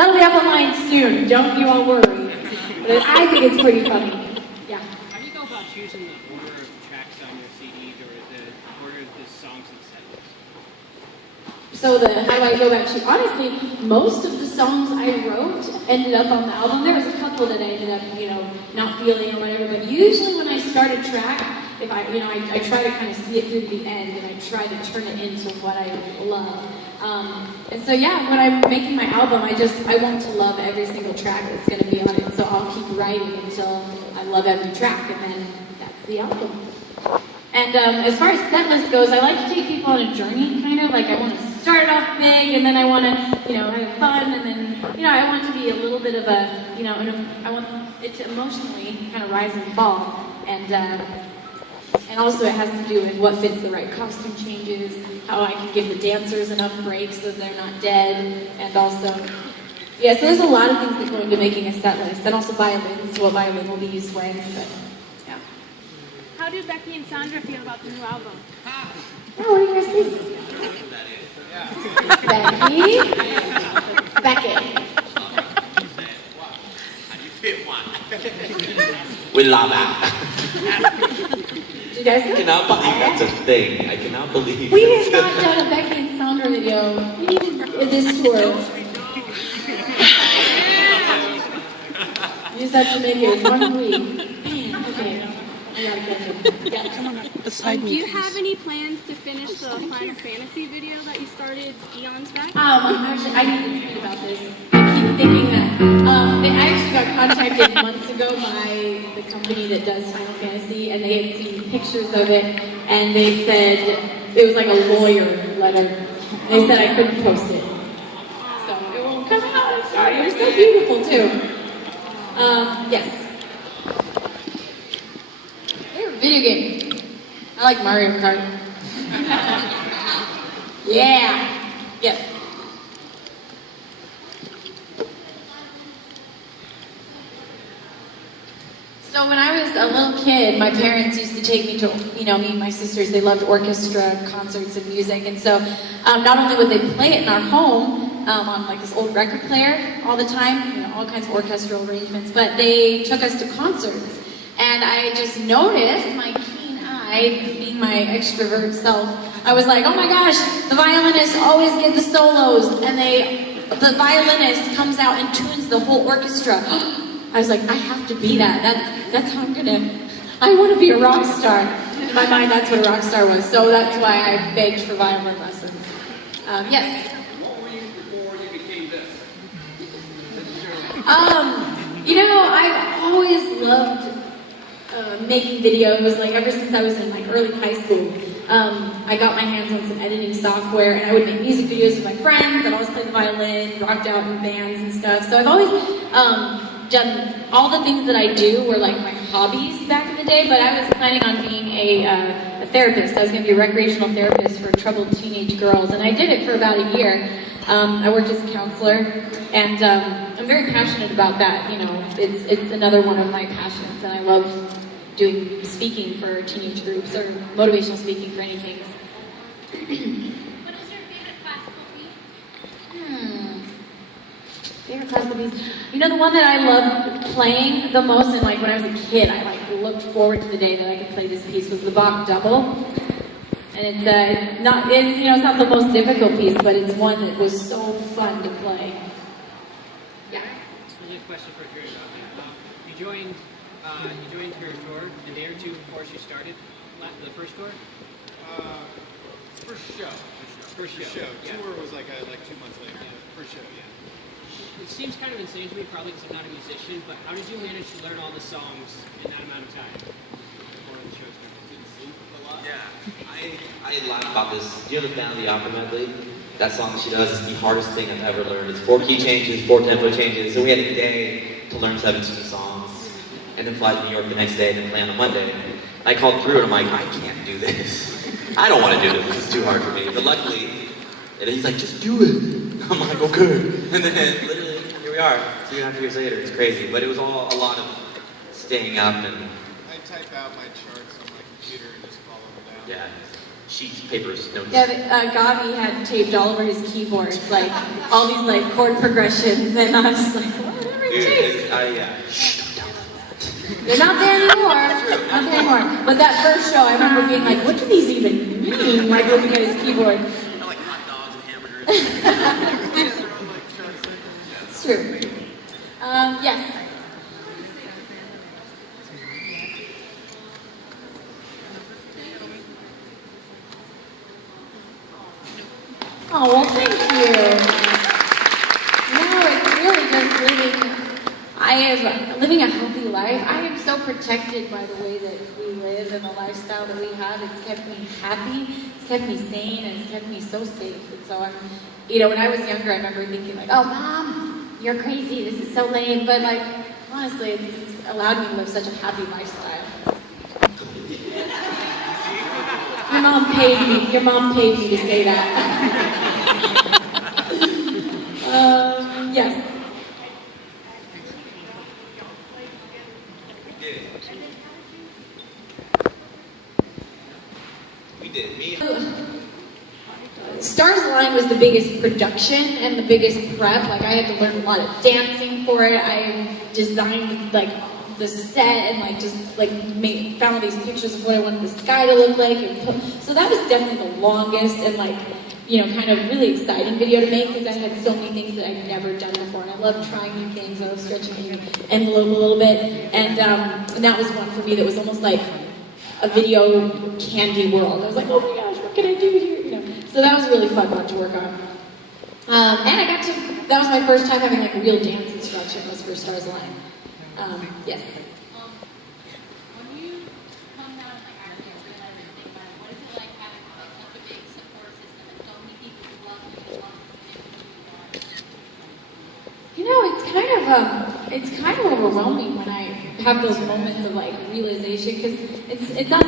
that'll be up online soon. Don't you all worry. But I think it's pretty funny. Yeah. How do you go about choosing the order of tracks on your CDs or the order of the songs and set list? So how do I go back to? Honestly, most of the songs I wrote ended up on the album. There was a couple that I ended up, not feeling or whatever. But usually when I start a track, if I try to kind of see it through to the end, and I try to turn it into what I love. And so yeah, when I'm making my album, I want to love every single track that's going to be on it. So I'll keep writing until I love every track, and then that's the album. And as far as set list goes, I like to take people on a journey, kind of. Like I want to start it off big, and then I want to, have fun, and then, I want it to be a little bit of a, I want it to emotionally kind of rise and fall. And also it has to do with what fits the right costume changes, how I can give the dancers enough breaks so they're not dead, and also, yeah, so there's a lot of things that go into making a set list, and also violins, what violin will be used when, but, yeah. How do Becky and Sandra feel about the new album? Oh, what do you guys think? Becky? We love that. You guys I cannot believe that's a thing. I cannot believe we have not done a Becky and Sandra video. We need to this tour. Use that to maybe 1 week. Okay. I gotta catch him. Yeah, come on up. Do you have any plans to finish the Final Fantasy video that you started eons back? Actually, I need to tweet about this. I keep thinking that. I actually got contacted months ago by the company that does Final Fantasy, and they had seen pictures of it, and they said it was like a lawyer letter. They said I couldn't post it. So it won't come out. I'm sorry. You're so beautiful, too. Yes. Favorite video game? I like Mario Kart. Yeah. Yes. So when I was a little kid, my parents used to take me to, me and my sisters, they loved orchestra, concerts, and music. And so not only would they play it in our home on like this old record player all the time, all kinds of orchestral arrangements, but they took us to concerts. And I just noticed, my keen eye, being my extrovert self, I was like, oh my gosh, the violinists always get the solos, and the violinist comes out and tunes the whole orchestra. I was like, I have to be that. That's how I want to be a rock star. In my mind, that's what a rock star was. So that's why I begged for violin lessons. Yes? What were you before you became this? I've always loved making videos, like ever since I was in like early high school. I got my hands on some editing software, and I would make music videos with my friends. I'd always play the violin, rocked out in bands and stuff. So I've always done all the things that I do were like my hobbies back in the day, but I was planning on being a therapist. I was going to be a recreational therapist for troubled teenage girls, and I did it for about a year. I worked as a counselor, and I'm very passionate about that. It's another one of my passions, and I love doing speaking for teenage groups or motivational speaking for anything. What is your favorite classical piece? Favorite classical piece? The one that I loved playing the most, and like when I was a kid, I looked forward to the day that I could play this piece, was the Bach Double. And it's not the most difficult piece, but it's one that was so fun to play. Yeah. It's really a question for Drew. You joined her tour a day or two before she started the first tour? First show. First show. Yeah. Tour was like 2 months later. First show, yeah. It seems kind of insane to me, probably because I'm not a musician, but how did you manage to learn all the songs in that amount of time before the show started? Did you sleep a lot? Yeah, I laugh about this. Do you know the Phantom of the Opera medley? That song she does is the hardest thing I've ever learned. It's 4 key changes, 4 tempo changes, and we had a day to learn 17 songs, and then fly to New York the next day, and then play on a Monday. And I called Drew, and I'm like, I can't do this. I don't want to do this. This is too hard for me. But luckily, and he's like, just do it. I'm like, okay. And then literally, here we are, 2.5 years later. It's crazy, but it was all a lot of staying up and. I type out my charts on my computer and just follow them down. Yeah. sheets, papers, notes. Yeah, Gavi had taped all over his keyboards, like all these like chord progressions, and I was just like, whatever it takes. They're not there anymore. Not there anymore. But that first show, I remember being like, what do these even mean? Like looking at his keyboard. I like hot dogs and hamburgers. It's true. Yes. Oh, well, thank you. No, it's really just living a healthy life. I am so protected by the way that we live and the lifestyle that we have. It's kept me happy, it's kept me sane, and it's kept me so safe. And so when I was younger, I remember thinking like, oh, Mom, you're crazy, this is so lame. But like, honestly, it's allowed me to live such a happy lifestyle. Your mom paid me to say that. Yes. We did. Stars Align was the biggest production and the biggest prep. Like I had to learn a lot of dancing for it. I designed like the set and like just like found all these pictures of what I wanted the sky to look like. So that was definitely the longest and like kind of really exciting video to make because I had so many things that I'd never done before, and I love trying new things. I love stretching the envelope a little bit, and that was one for me that was almost like a video candy world. I was like, oh my gosh, what can I do here? So that was a really fun one to work on. And that was my first time having like a real dance instruction was for Stars Align. Yes. When you come down and actually realize and think about it, what is it like having such a big support system and so many people who love you and want to It's kind of overwhelming when I have those moments of like realization because it's not